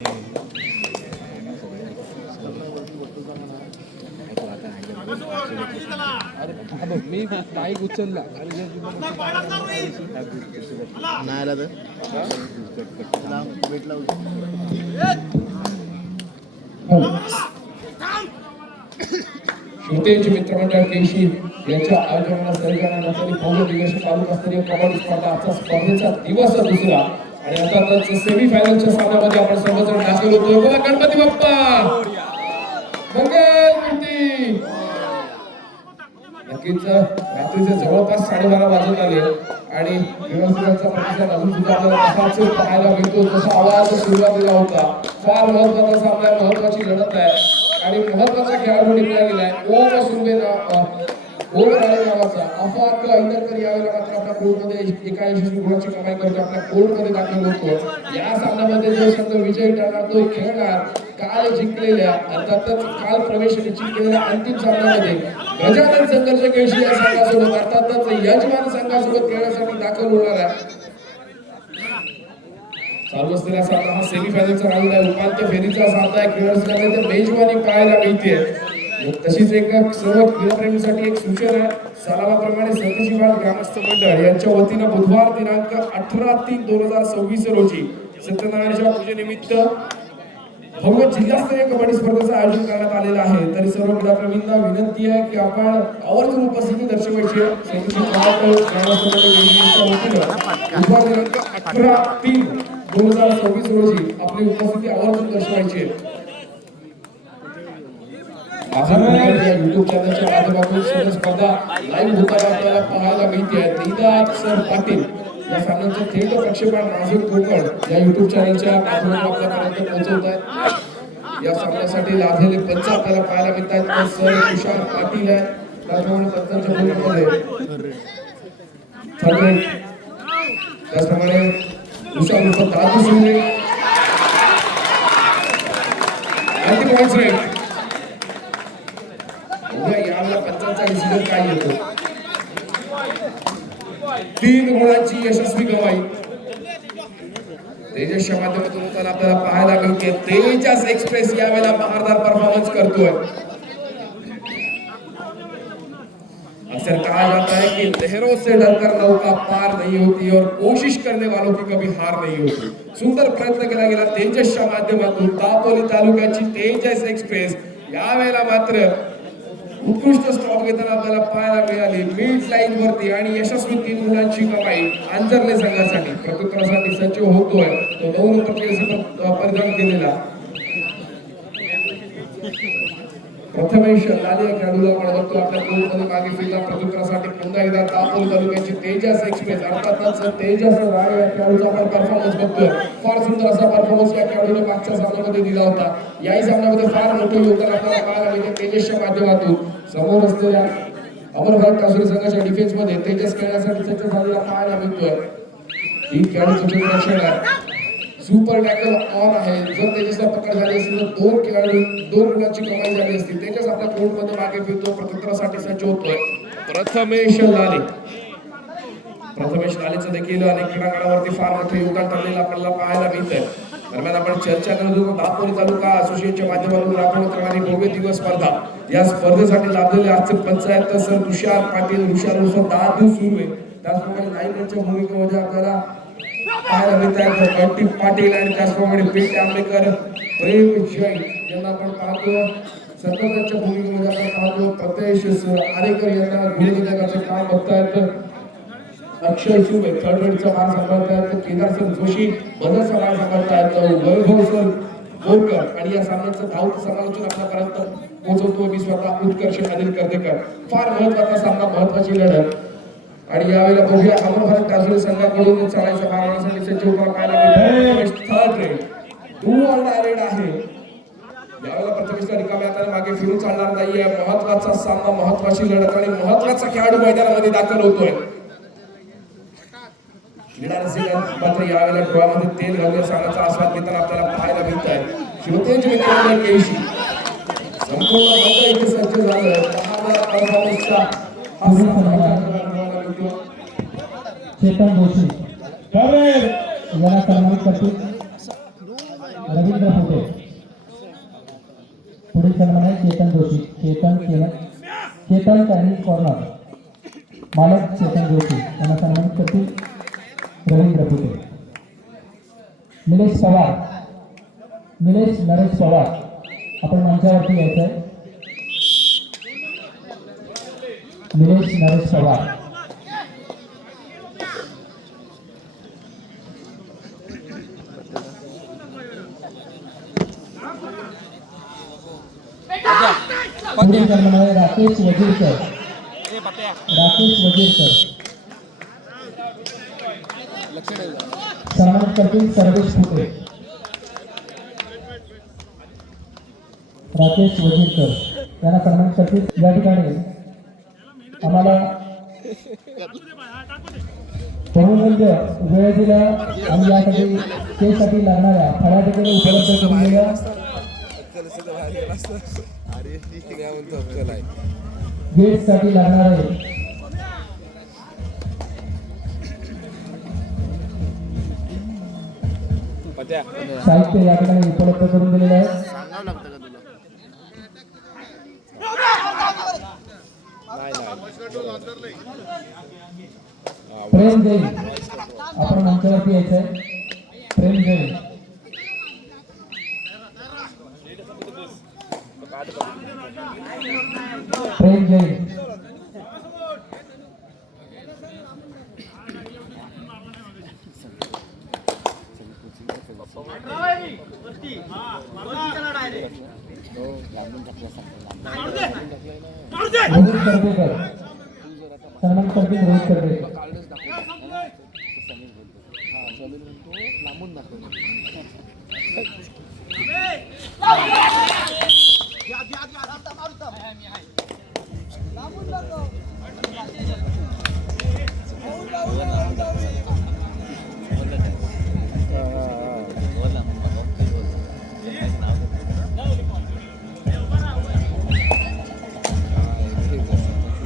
मी bike उचलला नाही आला तर भेटला श्रोतेंचे मित्रमंडळ केशी यांच्या आयोजनाला सहकार्याने भव्य दिवस तालुकास्तरीय कबड्डी स्पर्धा आजचा स्पर्धेचा दिवस दुसरा आणि आता सेमी फायनलच्या सामन्यामध्ये आपण सर्वजण दाखल होतोय. बोला गणपती बाप्पा मंगलमूर्ती. नक्कीच रात्रीचे जवळपास 12:30 वाजत आले आणि व्यवस्थेचा प्रतिसाद अजून सुद्धा आपल्याला तसाच पाहायला मिळतो जसा आवाज सुरुवातीला होता. फार महत्त्वाचा सामना, महत्त्वाची लढत आहे आणि महत्त्वाचा खेळाडू निघाला गेलाय ओम सुंबे ओम राणे नावाचा अफाक इंदरकर यावेळेला मात्र आपल्या कोर्टमध्ये एका यशस्वी गुणाची कमाई करतो, आपल्या कोर्टमध्ये दाखल होतो. या सामन्यामध्ये जो संघ विजयी ठरणार तो खेळणार काल जिंकलेल्या अर्थातच काल प्रवेश निश्चित केलेल्या अंतिम सामन्यामध्ये गजानन संघर्ष केशी या संघासोबत अर्थातच यजमान संघासोबत खेळण्यासाठी दाखल होणार आहे. चालू असलेला सामना हा सेमीफायनलचा राऊंड आहे. उपांत्य फेरीचा सामना आहे. खेळाडूंना मेजवानी पाहायला मिळते. तशीच एक सर्व क्रीडाप्रेमींसाठी एक सूचना आहे. सरावाप्रमाणे सतीशिवाड ग्रामस्थ मंडळ यांच्या वतीनं बुधवार दिनांक 18/3/2026 रोजी सत्यनारायणच्या पूजेनिमित्त भव्य जिल्हास्तरीय कबड्डी स्पर्धेचं आयोजन करण्यात आलेलं आहे. तरी सर्व क्रीडाप्रेमींना विनंती आहे की आपण आवर्जून उपस्थिती दर्शवायची आहे. बुधवार दिनांक 18/3/2026 रोजी आपली उपस्थिती आवर्जून दर्शवायची आहे. युट्यूब चॅनलच्या माध्यमातून सर्व स्पर्धा लाईव्ह होताना आपल्याला पाहायला मिळते. निदात सर पाटील या सामन्याचं थेट प्रक्षेपण नाशिक कोकण या युट्यूब चॅनलच्या माध्यमातून आपल्यापर्यंत पोहोचवत आहेत. या सामन्यासाठी लाभलेले पंच आपल्याला पाहायला मिळत आहेत. सर तुषार पाटील आहे, त्याचप्रमाणे पंचांच्या भूमिकेमध्ये त्याचप्रमाणे तुषार उर्फ दादू शिंदे यावेळेला पंचांचा डिसिजन काय येतो. 3 गुणांची यशस्वी गवाई तेजसच्या माध्यमातून होताना आपल्याला पाहायला मिळते. तेजस एक्सप्रेस यावेळेला बहारदार परफॉर्मन्स करतोय. अक्सर कहा जाता है कि लहरों से डरकर नौका पार नहीं होती और कोशिश करने वालों की कभी हार नहीं होती. सुंदर प्रयत्न केला गेला तेजसच्या माध्यमातून. दापोली तालुक्याची तेजस एक्सप्रेस यावेळेला मात्र उत्कृष्ट स्टॉप घेताना आपल्याला पाहायला मिळाली मिड लाईन वरती आणि यशस्वी 3 गुणांची कमाई आंजर्ले संघासाठी. प्रत्युत्तरासाठी सज्ज होतोय तो 9 नंबर जर्सी परिधान केलेला प्रथमेश लाले खेळाडूला आपण बघतो आपल्या कोर्टमध्ये मागे फिरला. प्रत्युत्तरासाठी पुन्हा एकदा दापोली तालुक्याची तेजस एक्सप्रेस अर्थातच तेजस राणे या खेळाडूचा आपण परफॉर्मन्स बघतोय. फार सुंदर असा परफॉर्मन्स या खेळाडूने मागच्या सामन्यामध्ये दिला होता. याही सामन्यामध्ये फार मोठं योगदान आपल्याला पाहायला मिळते तेजसच्या माध्यमातून. समोर असलेल्या अमरभारत कासुरी संघाच्या डिफेन्स मध्ये तेजस खेळण्यासाठी सज्ज झालेला पाहायला मिळतोय. ही खेळाडूची रक्षण आहे. सुपर टॅकल ऑन आहे. जर तेजसला पकड झाली असेल तर 2 खेळाडू 2 गुणांची कमाई झाली असती. तेजस आपल्या कोर्टमध्ये मागे फिरतो, प्रत्युत्तरासाठी सज्ज होतोय. प्रथमेश लालेचं देखील अनेक क्रीडांगणावरती फार मोठे योगदान ठरलेलं आपल्याला पाहायला मिळतंय. दरम्यान आपण चर्चा करत होतो दापोली तालुका असोसिएशनच्या माध्यमातून राबवण्यात येणारी भव्य दिवस स्पर्धा. या स्पर्धेसाठी लाभलेले आजचे पंचायत सर तुषार पाटील, तुषार उर्फ दादू सुर्वे, त्याचप्रमाणे लाईनच्या भूमिकेमध्ये आपल्याला पाहायला मिळत आहेत बंटी पाटील आणि त्याचप्रमाणे पेट आंबेकर, प्रेम जैन यांना आपण पाहतो. सरपंचांच्या भूमिकेमध्ये आपण पाहतो प्रतेश आरेकर यांना गुणविभागाचे काम बघतायत. अक्षय सुबे थर्ड रेडचा भार सांभाळतायत. केदार सर जोशी बदलचा भार सांभाळतायत. वैभव सर बोरकर आणि या सामन्याचं धावत समालोचन आपल्यापर्यंत पोहोचवतो मी स्वतः उत्कर्ष अनिल कर्देकर. फार महत्वाचा सामना, महत्वाची लढत आणि यावेळेला बघूया अमरभारत कासुरी संघाकडून चालायचा मारण्यासाठी सज्ज होताना पाहायला मिळतो. Third red do or die red आहे. यावेळेला प्रथमेशला रिकाम्या हाताने मागे फिरून चालणार नाहीये. महत्वाचा सामना, महत्वाची लढत आणि महत्वाचा खेळाडू मैदानामध्ये दाखल होतोय. मात्र यावेळेला डोळ्यामध्ये तेल घालून सामन्याचा आस्वाद घेताना आपल्याला पाहायला मिळत आहे. श्रोतेंचे मित्रमंडळ केशी संपूर्ण मंडळ इथे सज्ज झालं. 10,000 परफॉर्मन्सचा हा सामना चेतन जोशी याला सन्मानित करतील. रवींद्र फुटे. पुढील सन्मान आहे चेतन जोशी. Chetan Chinese corner. मालक चेतन जोशी यांना सन्मानित करतील रवींद्र फुटे. निलेश नरेश पवार आपण मंचावरती यायचं आहे. निलेश नरेश पवार. पुढील सन्मान आहे राकेश वजीरकर. सन्मानित करतील सर्वेश फुटे. राकेश वजीरकर यांना सन्मानित करतील. या ठिकाणी आम्हाला बहुमूल्य वेळ दिला आणि यासाठी केसाठी लागणाऱ्या फळादेखील उपलब्ध करून दिल्या. गेटसाठी लागणारे साहित्य या ठिकाणी उपलब्ध करून दिलेले आहे. प्रेम जैन आपण मंचावरती यायचं आहे. प्रेम जैन. रोहित करपेकर सन्मान करतील. रोहित करपेकर.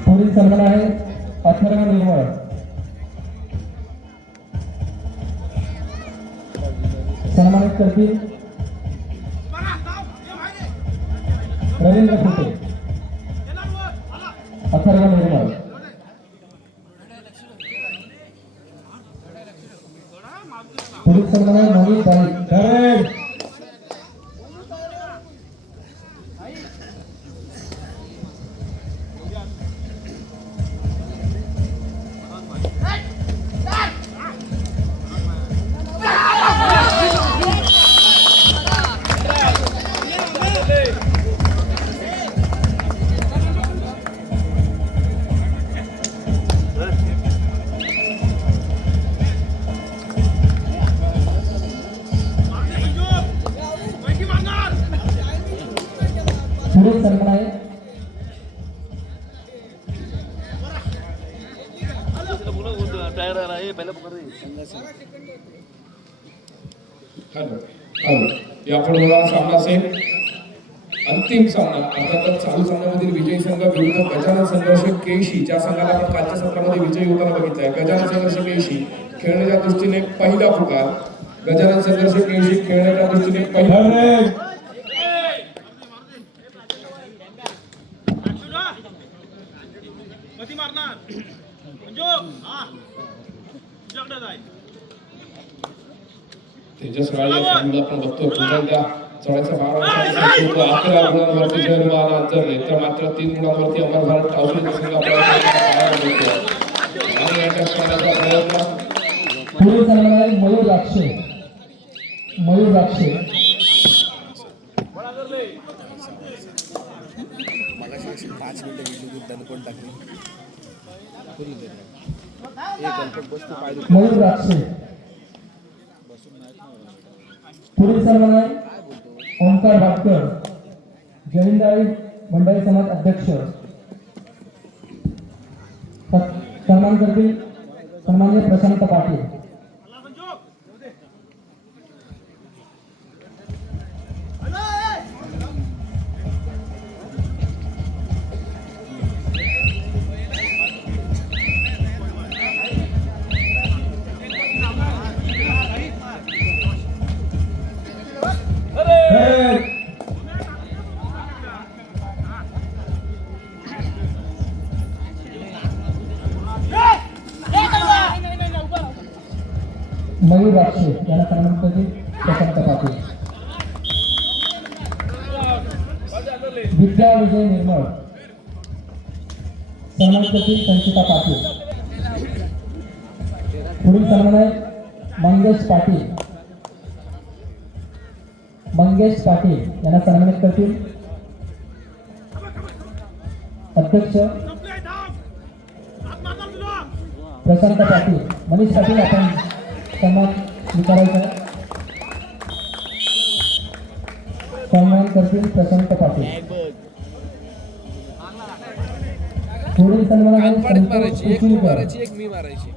पुढील सन्मान आहे अथर्व निर्मळ. सन्मानित करतील रवींद्र फुटे. अथर्व निर्मळ. पुढील सन्मान आहे मोहित बाई. पुढील सन्मान आहे यापुढे सामना असेल अंतिम सामना. अर्थातच चालू सामन्यामधील विजयी संघ विरुद्ध गजानन संघर्ष केशी, ज्या संघाला आपण कालच्या सत्रामध्ये विजयी होताना बघितलाय. गजानन संघर्ष केशी खेळण्याच्या दृष्टीने पहिला पुकार. गजानन संघर्ष केशी खेळण्याच्या दृष्टीने पहिला. तेजस राळे आपण बघतो पुन्हा एकदा चढायचा भाग 11 गुणांवरती जयमाला अंतरले तर मात्र 3 गुणांवरती अमर भारत टावसले संघ आपल्याला आणि याच्या स्पर्धेचा प्रयत्न. पुढील सन्मान आहे मयूर राक्षे. मयूर राक्षे. पुढील सन्मान आहे ओंकार भाटकर, जैनदाई मंडळी समाज अध्यक्ष. सन्मान करतील सन्माननीय प्रशांत पाटील. विद्या विजय निर्मळ सन्मानित करतील संचिता पाटील. पुढील सन्मान आहे मंगेश पाटील. मंगेश पाटील यांना सन्मानित करतील अध्यक्ष प्रशांत पाटील. मनीष पाटील आपण सन्मान स्वीकारायचा आहे. सन्मान करतील प्रशांत पाटील. पुढील सन्मान आहे कानपाडीत संतोष मारायची, एक तू कुचिलकर. मारायची, एक मी मारायची.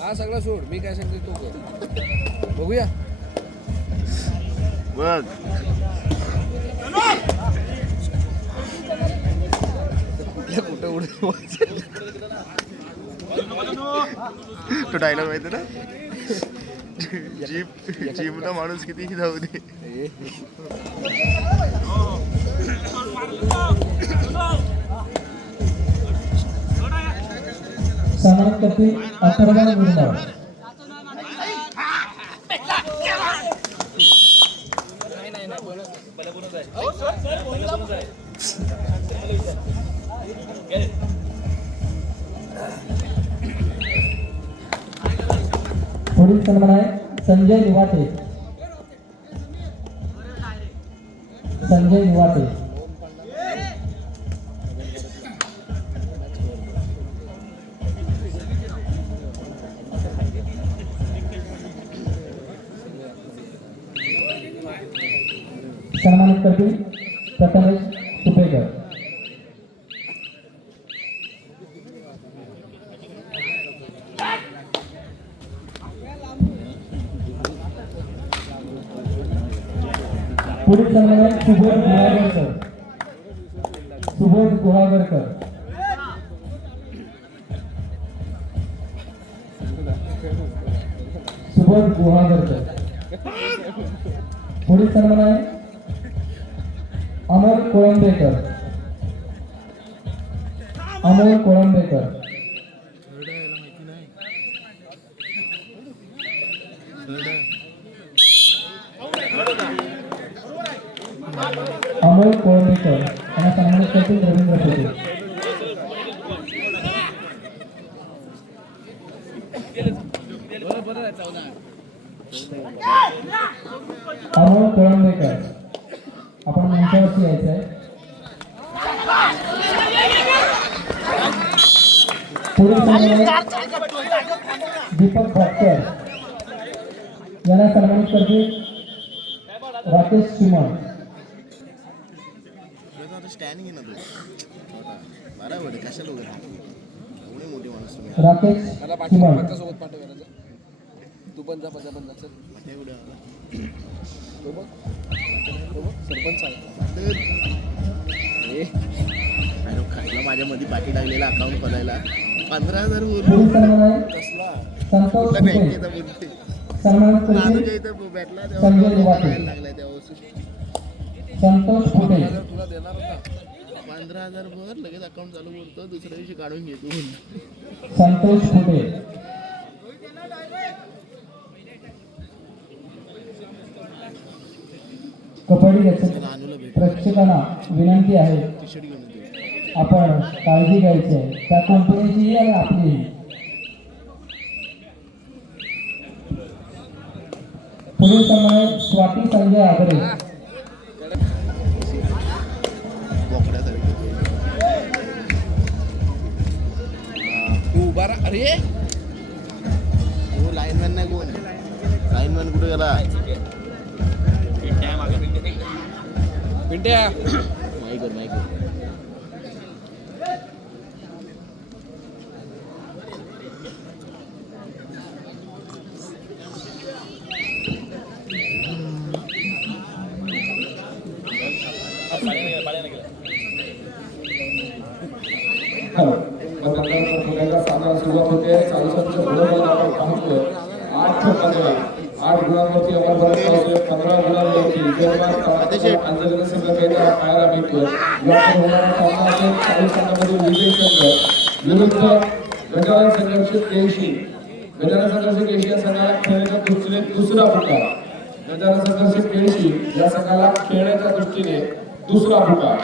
हा सगळा सोड, मी काय सांगते तो कर. बघूया बघ कुठं उडत तो डायलॉग माहिती ना, जीपला माणूस कितीही जाऊ दे. सन्मानित करतील अथर्व निर्मळ. पुढील सन्मान आहे संजय निवाटे. संजय निवाटे. सन्मानित करतील प्रथमेश तुपेकर. पुढील सन्मान आहे सुबोध गुहागरकर. सुबोध गुहागरकर. सुबोध गुहागरकर. पुढील सन्मान आहे अमोल कोळंबेकर. अमोल कोळंबेकर. अमोल कोळंबेकर यांना सन्मानित करतील रवींद्र पेटे. अमोल कोळंबेकर आपण मंचावरती यायचं आहे. पुढील सन्मान दीपक भटकर यांना सन्मानित करतील राकेश चिमण. स्टँडिंग ना तू बरोबर कशाला एवढे मोठे माणूस तुम्ही. राकेश मला चिमण. पाठीमागच्या सोबत पाठव करायचं. तू पण जा पजा पण जा चल. तो बघ सरपंच आहे. खायला माझ्या मध्ये पाठी लागलेला अकाउंट खोलायला 15,000 पुढील सन्मान आहे कसला संतोष कुठला फुटे. बँकेचा बोलते सन्मानित नानूच्या करतील इथं भेटला संजय तेव्हा निवासे. खायला लागलाय तेव्हा संतोष फुटे. तुला देणार होता. 15,000 भर लगेच अकाउंट चालू करतो, दुसऱ्या दिवशी काढून घेतो. संतोष फुटे. कबड्डी नानूला भेट प्रेक्षकांना विनंती आहे टी शर्ट घेऊन येतो. आपण काळजी घ्यायची आहे त्या कंपनीची आणि आपली. पुढील सन्मान आहे स्वाती संजय आगरे. बोकड्यासारखं तू उभा राहा. अरे तो लाईनमॅन नाही कोण, लाईनमॅन कुठे गेला? पिंट्या माईक सामना सुरुवात होते. चालू संच बरोबर आपण पाहतोय 8 गुणांवरती अमर भरत पाहतोय. 15 गुणांवरती अंजली संघ केंद्र पाहायला मिळतोय. यापुढे होणारा सामना असेल चालू संघामधील विजय संघ विरुद्ध गजानन संघर्षित केशी. गजानन संघर्षित केशी या संघाला खेळण्याच्या दृष्टीने दुसरा प्रकार. गजानन संघर्षित केशी या संघाला खेळण्याच्या दृष्टीने दुसरा पुकार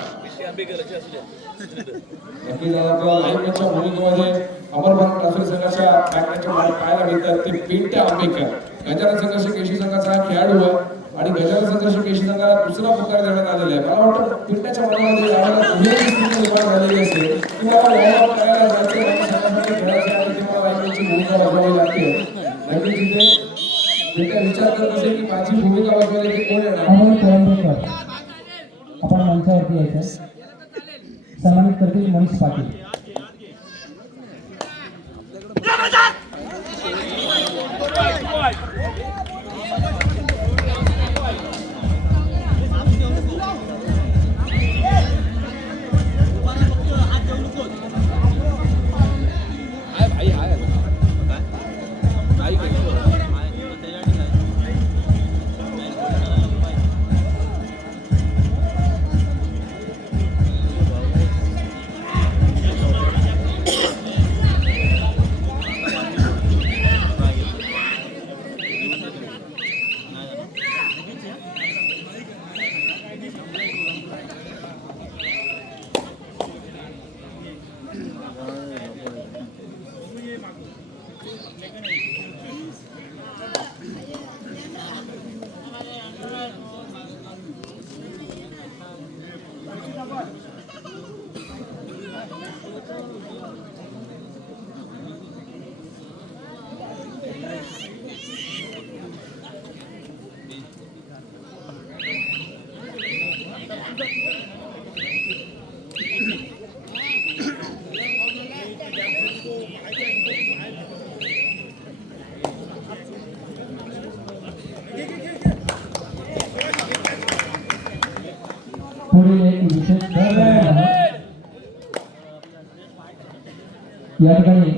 नक्कीच आपल्याला लाईव्ह मॅचच्या भूमिकेमध्ये अमर भारत ट्रॉफी संघाच्या बॅटमॅनच्या पाहायला मिळतात ते पिंट्या आंबेकर. गजानन संघर्ष केशी संघाचा खेळाडू आहे आणि गजानन संघर्ष केशी संघाला दुसरा पुकार देण्यात आलेला आहे. मला वाटतं पिंट्याच्या मनामध्ये यावेळेला दुहेरी स्थिती निर्माण झालेली असेल की मला वॉर्मअप करायला जायचं आणि संघासाठी खेळायचं आणि ती मला लाईव्ह मॅचची भूमिका बजावावी लागते. नक्कीच तिथे पिंट्या विचार करत असेल की माझी भूमिका बजावण्याची कोण येणार. अमोल कोळंबेकर आपण मंचावरती यायचं. सन्मानित करतील मनीष पाटील. पुढील एक विशेष आहे. या ठिकाणी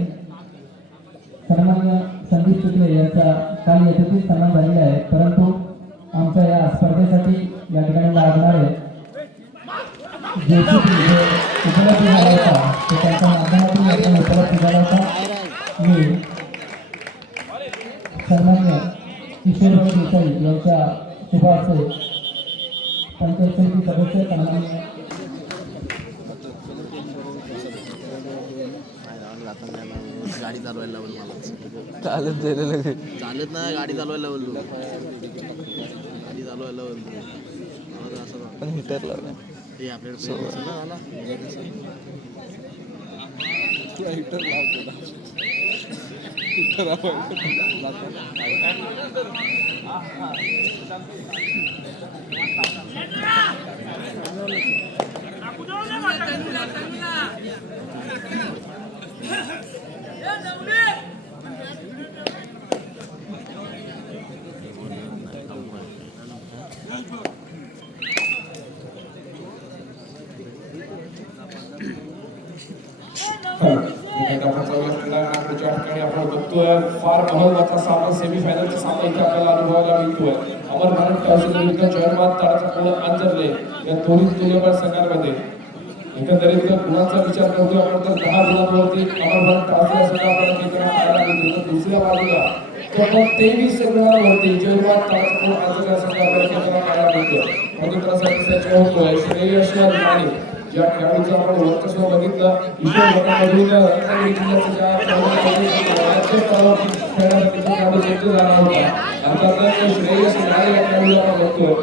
सन्माननीय संदीप शुक्ले यांचा काल यशस्वी सन्मान झालेला आहे, परंतु आमच्या या स्पर्धेसाठी या ठिकाणी लागणारे JCB जे उपलब्ध झाला होता ते त्यांच्या माध्यमातून या ठिकाणी उपलब्ध झाला होता. मी सन्माननीय किशोरभाई देसाई यांच्या शुभ हस्ते पंचायत समिती सदस्य सन्माननीय गाडी चालवायला लावलं मला. चालत ना गाडी चालवायला बोललो. गाडी चालवायला बोललो पण हिटर लावला ते आपल्याकडे ना आला हिटर लावतो आपण बघतोय फार महत्वाचा सामना सेमीफायनलचा सामना इथे आपल्याला अनुभवायला मिळतोय. अमर भारत ट्रॉफी विरुद्ध जयमान ताराचा अंजरले या दोन्ही तुल्यबळ संघांमध्ये एकंदरीत गुणांचा विचार करतोय आपण तर 10 गुणांवरती अमर भारत ट्रॉफी संघाकडे खेळताना पाहायला मिळतो. दुसऱ्या बाजूला फक्त 23 गुणांवरती जयमान ताराचा अंजरले संघाकडे खेळताना पाहायला मिळतो. प्रदीपरासाठी सज्ज होतोय श्रेयस राणे ज्या खेळाडूचं आपण वर्चस्व बघितलं ईश्वर गटामधून रत्नागिरी जिल्ह्याचं ज्या राज्य स्तरावर खेळण्यासाठी खेळाडू सज्ज झाला होता. अर्थातच श्रेयस राणे या खेळाडूला आपण बघतोय.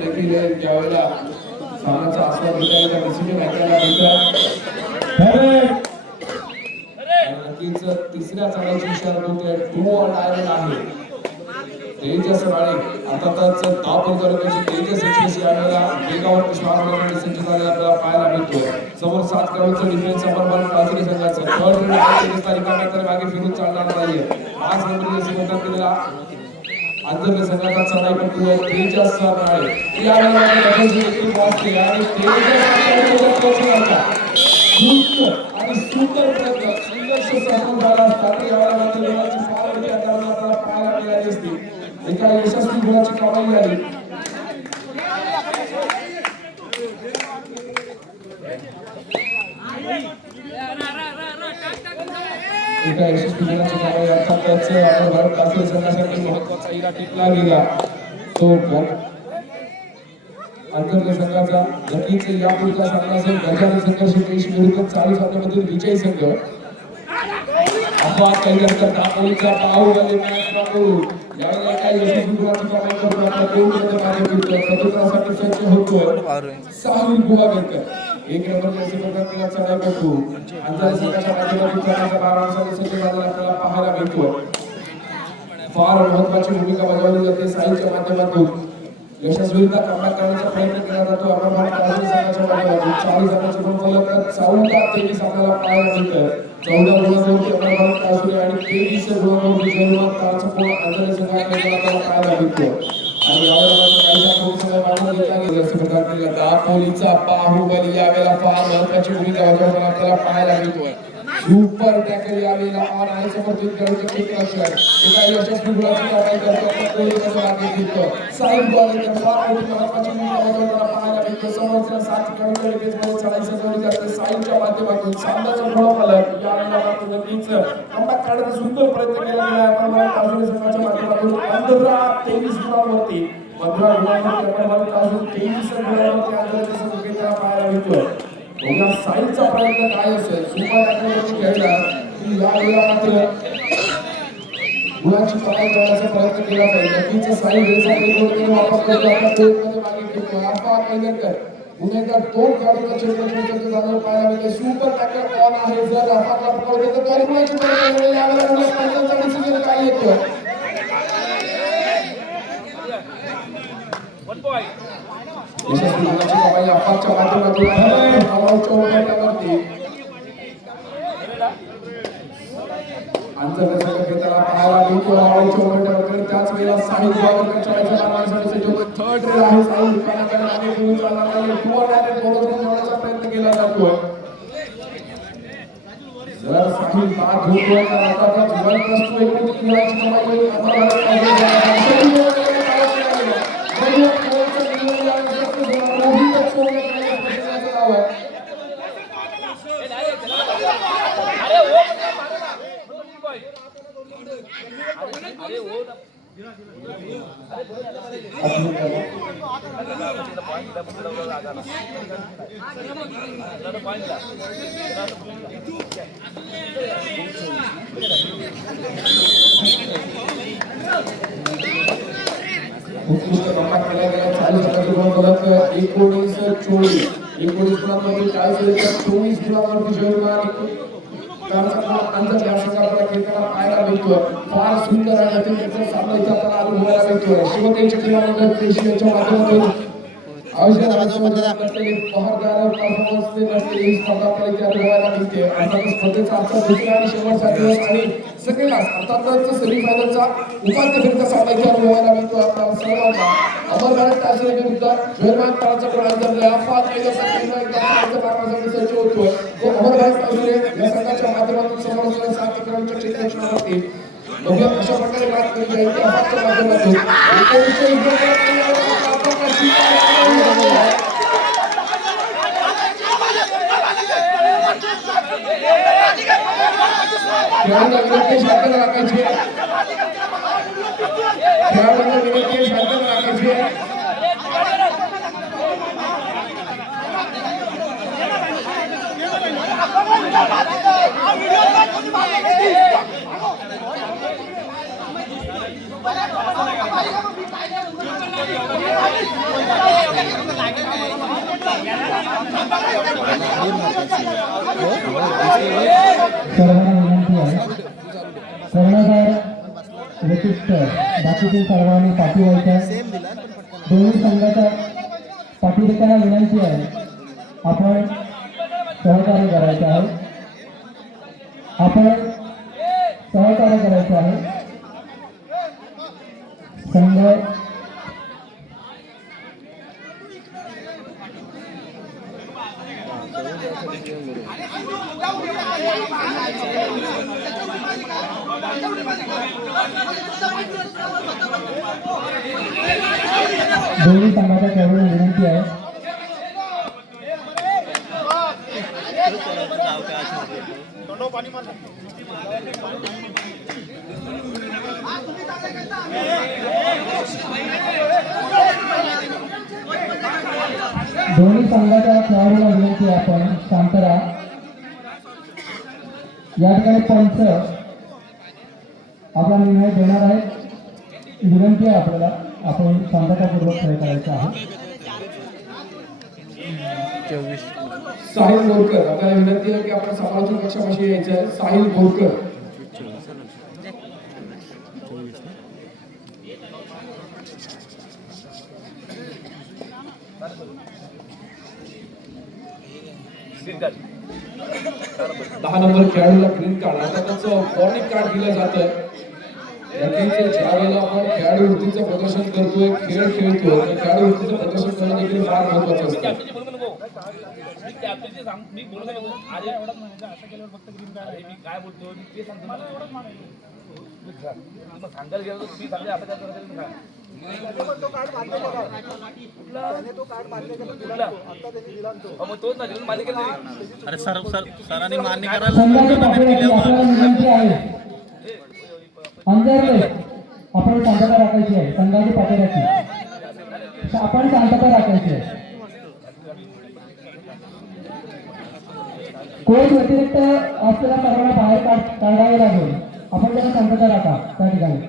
देखील ज्यावेळेला सामन्याचा आस्वाद घेता डिसिजन ऐकायला मिळतात. नक्कीच तिसऱ्या चढाईची इशारा होते. 2 ऑन डायमंड आहे तेजस राणे. अर्थातच धाव करण्याची तेजस एक्सप्रेस यावेळेला वेगावर स्मारक सज्ज झाले आपल्याला पाहायला मिळतोय. समोर 7 खेळाडूंचं डिफेन्स अमर भारत ट्रॉफी संघाचं थर्ड रेड तारीखानंतर मागे फिरून चालणार नाहीये. आज नंबर सेकंदात केलेला अंजरले संघाचा चढाई करतोय तेजस राणे. यावेळेला देखील बॉस केला आणि तेजस आणि सुंदर प्रयत्न संघर्ष सफल झाला असता तर यावेळेला मात्र गुणाची फार मोठी आपल्याला पाहायला मिळाली असती. एका यशस्वी गुणाची कमाई झाली. एका यशस्वी दिनाच्या नावाने अर्थातच आपण भारत राष्ट्रीय संघासाठी महत्त्वाचा हिरा टिपला गेला तो अंतर्गत संघाचा नक्कीच यापुढचा सामना असेल गजानन संघर्ष देश विरुद्ध 40 मधील विजयी संघ अपवाद केल्यानंतर दापोलीचा बाहुबली मॅच बाबू यावेळेला काय यशस्वी गुणाची कमाई करून आपल्या गोलमध्ये मागे प्रतुत्रासाठी सज्ज होतोय साहिल गुहागरकर एक नंबर सेकंदात केला चढाई करतो अंतर संघाच्या माध्यमातून चढाईचा 12 वर्षांनी सज्ज झालेला आपल्याला पाहायला मिळतोय फार महत्त्वाची भूमिका बजावली जाते साहिलच्या माध्यमातून यशस्वीरित्या कमबॅक करण्याचा प्रयत्न केला जातो आपण भारत राष्ट्रीय संघाच्या माध्यमातून 40 रनाचे गुणफलक 14-23 आपल्याला पाहायला मिळतं 14 गुणांवरती आपण भारत राष्ट्रीय आणि 23 गुणांवरती जर्मन तारचा अंतर्गत संघाकडे आपल्याला पाहायला मिळतो आणि यावेळेला काहीसा प्रोत्साहन मानून घेतला गेला असे प्रकार केला दापोलीचा बाहुबली यावेळेला फार महत्त्वाची भूमिका बजावताना आपल्याला पाहायला मिळतोय सुपर टॅकल यावेळेला ऑन आहे समर्थित खेळाडूचे क्षेत्ररक्षण एका यशस्वी गुणाची कमाई करतो आपण गोलमध्ये मागे फिरतो साहिल गुहागरकर फार मोठी महत्त्वाची भूमिका बजावताना पाहायला मिळतो समोरच्या 7 खेळाडूंच्या डिफेन्समध्ये चढाई सजवली जाते साहिलच्या माध्यमातून सामन्याचा गुणफलक यावेळेला आपण नक्कीच कमबॅक करण्याचा सुंदर प्रयत्न केला गेला आहे आपण भारत राष्ट्रीय संघाच्या माध्यमातून 15-23 गुणांवरती 15 गुणांवरती आपण भारत राष्ट्रीय 23 गुणांवरती अंतर्गत संघाला पाहायला मिळतो बघा साईडचा प्रयत्न काय असेल सुपर टॅकलवरती खेळला की यावेळेला मात्र गुणाची कमाई करण्याचा प्रयत्न केला जाईल नक्कीच साईड रेसा गोलमध्ये वापस करतो आपल्या गोलमध्ये मागे घेतो अफवा कैलकर पुन्हा 2 खेळाडूंचा क्षेत्ररक्षण झाल्यावर पाहायला मिळते सुपर टॅकल ऑन आहे जर अफवाला पकडले तर काही गुणाची कमाई होईल यावेळेला पंचांचा डिसिजन काय येतो यशस्वी गुणाची कमाई अफवाच्या माध्यमातून ऑलआउटच्या उमेदवारावरती अंतर्गत संघ खेळताना पाहायला मिळतो ऑलआउटच्या उमेदवाराकडे त्याच वेळेला साहिल गुहागरकर चढाईच्या मार्गासाठी सज्ज थर्ड रेड आहे साहिल दुकानाकडे मागे घेऊन चालणार आहे टू डायरेक्ट बॉलवर ठेवण्याचा प्रयत्न केला जातोय जर साहिल बाद होतोय तर अर्थातच वन प्लस 2 एकूण गुणाची कमाई होईल उत्कृष्ट कमबॅक केला गेला 40 रनाचे गुणफलक 19-24 गुणांवरती 40 गुणांवरती जयमान अंतर या संघाला खेळताना पाहायला मिळतो फार सुंदर आहे त्याचा सामना इथे आपल्याला अनुभवायला मिळतो शिवतेच्या क्रीडामंडळ क्रिशियाच्या माध्यमातून आयोजित असलेली पहारदार परफॉर्मन्सने नसलेली ही स्पर्धा आपल्याला इथे अनुभवायला मिळते अर्थातच स्पर्धेचा आजचा दुसरा आणि शेवटचा दिवस आणि सगळ्याच अर्थातच सेमीफायनलचा उपांत्य फेरीचा सामना इथे अनुभवायला मिळतो आपल्या सर्वांना अमर भारत टास्क विरुद्ध जयमान ताराचा गोलंदाज अफवाद कैलकर मारण्यासाठी सज्ज होतोय तो अमर भारत टास्क या संघाच्या माध्यमातून समोर 7 खेळाडूंच्या क्षेत्ररक्षणावरती बघूया कशा प्रकारे बात केली जाईल त्या अफवादच्या माध्यमातून खेळाडूंना विनंती शांत राखायची खेळाडूंना विनंती शांत राखायची कर्णधार विशिष्ट बाकीतील सर्वांनी पाठी व्हायच्या दोन्ही संघाच्या पाठी देताना विनंती आहे आपण सहकार्य करायचे आहे संघ दोन्ही संघाच्या खेळाडूंना विनंती आहे दोन्ही संघाच्या खेळाडूला विनंती आहे आपण शांत राहा. या ठिकाणी पंच आपला निर्णय देणार आहेत. विनंती आहे आपल्याला, आपण शांततापूर्वक खेळ करायचा आहे. 24 साहिल बोरकर, आपल्याला विनंती आहे की आपण समालोचन कक्षापाशी यायचं आहे. साहिल बोरकर. दहा नंबर खेळाडूला ग्रीन कार्ड, आता त्याचं वॉर्निंग कार्ड दिलं जातं. ज्या वेळेला आपण खेळाडू वृत्तीचं प्रदर्शन करतोय, खेळ खेळतोय, तर खेळाडू वृत्तीचं प्रदर्शन करणं देखील फार महत्वाचं असतं. मी बोलत नाही आज एवढाच म्हणायचं असं केल्यावर फक्त ग्रीन कार्ड आहे. मी काय बोलतो ते सांगतो. मला एवढंच म्हणायचं. मग सांगायला गेलो तर तुम्ही सांगले आता काय करायचं काय अरे सरांनी मान्य करायला संघाच्या पातळीवरती आपल्याला विनंती आहे. अंजरले आपण शांतता राखायची आहे. संघाची पातळीवरती आपण शांतता राखायची आहे. कोच व्यतिरिक्त आपल्याला सर्वांना बाहेर काढावे लागेल. आपण त्यांना शांतता राखा त्या ठिकाणी.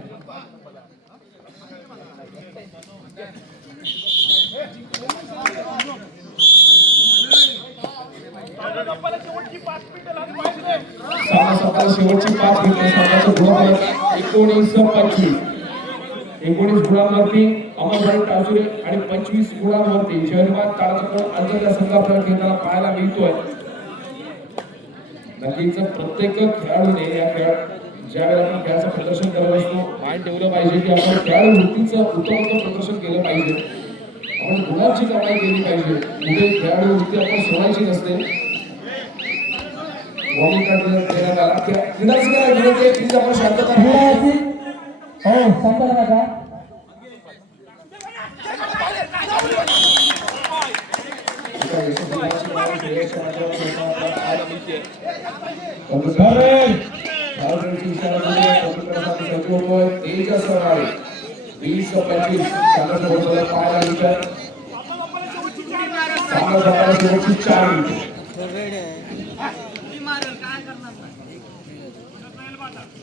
सामना शेवटची 5 मिनिटे. सामन्याचं गुणफलक 19-25. 19 गुणांवरती अमरभाई टासुरे आणि 25 गुणांवरती शहरबाद ताराचक्र अंतर्गत संघ आपल्याला खेळताना पाहायला मिळतोय. नक्कीच प्रत्येक खेळाडूने या ज्या वेळेला आपण खेळाचं प्रदर्शन करत असतो, माइंड ठेवलं पाहिजे की आपण खेळाडू वृत्तीचं उत्तमोत्तम प्रदर्शन केलं पाहिजे. आपण गुणांची कमाई केली पाहिजे. पुढे खेळाडू वृत्ती आपण सोडायची नसते. वॉर्निंग कार्ड देण्यात आला. क्रीडाक्षकाला विनंती आहे की आपण शांतता हो शांतता राखा.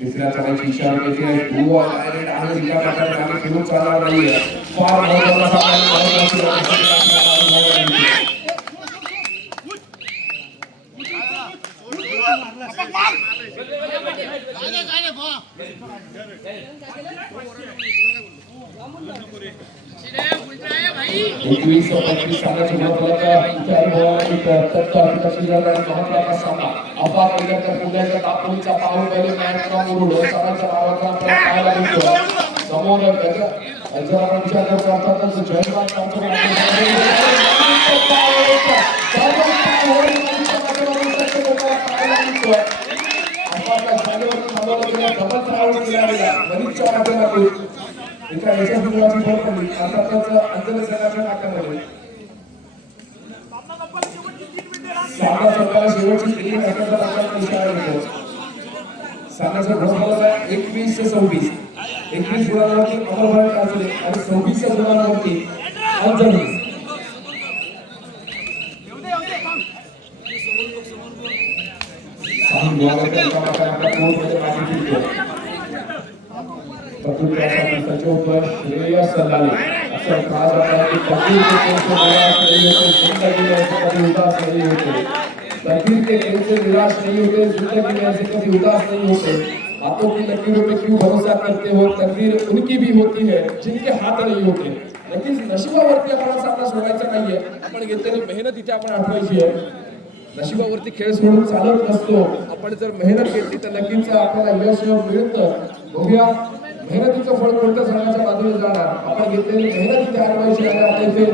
तिसऱ्या चढाईची इशारा देते आहे. गोवा डायरेक्ट आहे. ज्या प्रकारे आम्ही खेळून चालणार नाहीये. फार महत्त्वाचा एकवीस 25 सामन्याचे गुणफलक इथे अनुभवाला मिळतं. तत्व आणि महत्त्वाचा सामना अफाट वेगाच्या पुण्याच्या दापोलीचा पाऊल पहिले मॅच क्रम सामन्याच्या नावाचा आपल्याला पाहायला मिळतो. समोर जर आपण विचार करतो अर्थातच जयंत एका यशस्वी भर पडली अर्थातच अंतर संघाच्या नाट्यामध्ये. सामना संपला शेवटची 3 असल्याचा आपल्याला इशारा मिळतो. सामन्याचं गुणफलक आहे 21-26. 21 गुणांवरती अमरभाई टासुरे आणि 26 गुणांवरती अंजनी. साहिल गोवारकर कामाच्या आपल्या कोर्टमध्ये मागे फिरतो. प्रकृतीसाठी सचोट श्रेयस लाले असं खास आपल्याला की तकदीर के खेल से निराश नहीं होते, जिंदगी में ऐसे कभी उदास नहीं होते. तकदीर के खेल से निराश नहीं होते, जिंदगी में ऐसे कभी उदास नहीं होते. हाथों की लकीरों पे क्यों भरोसा करते हो, तकदीर उनकी भी होती है जिनके हाथ नहीं होते. नक्कीच नशिबावरती आपण सामना सोडायचा नाहीये. आपण घेतलेली मेहनत इथे आपण आठवायची आहे. नशिबावरती खेळ सोडून चालत नसतो. आपण जर मेहनत घेतली तर नक्कीच आपल्याला यश मिळतं. बघूया मेहनतीचं फळ कोणत्या संघाच्या बाजूने जाणार. आपण घेतलेली मेहनत इथे आठवायची आहे. आपल्या इथे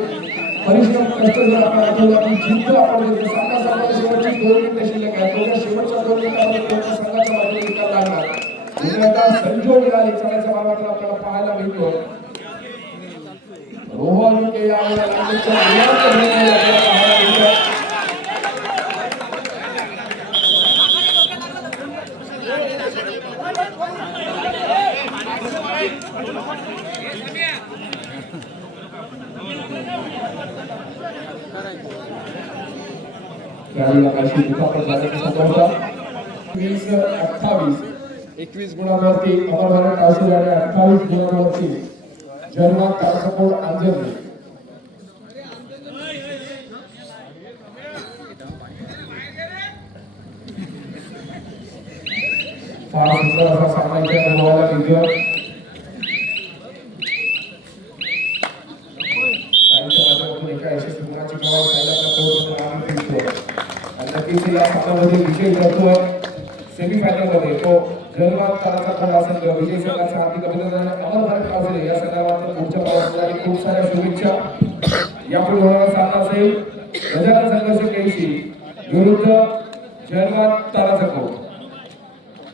परिश्रम कष्ट जर आपण आठवलं आपली जिद्द आपण घेतली. सामना शेवटची 2 मिनिटं शिल्लक आहे. त्या शेवटच्या 2 मिनिटांमध्ये कोणत्या संघाच्या बाजूने निकाल लागणार. आता संजोग मिळाली चढायच्या मार्गातून आपल्याला पाहायला मिळतो. रोहन के यावेळेला लागण्याच्या पाहायला मिळतं. खेळाडूला काहीशी दुखापत झाल्याची संभाव्यता 20-28 21 गुणांवरती अमरभारत कावसे आणि 28 गुणांवरती जर्मन तारसपोड अंजली. फार सुंदर असा सामना इथे अनुभवायला मिळतोय. साईडच्या माध्यमातून एका यशस्वी गुणाची कमाई साईडला आपल्या कोर्टवर आम्ही फिरतोय. आणि नक्कीच या सामन्यामध्ये विजय करतोय. सेमीफायनलमध्ये तो जर्मन तारसपोड संघ विजय संघाचे हार्दिक अभिनंदन. अमरभारत कावसे या संघाला पुढच्या प्रवासासाठी खूप साऱ्या शुभेच्छा. यापुढे होणारा सामना असेल गजानन संघर्ष केळशी विरुद्ध जर्मन तारसपोड.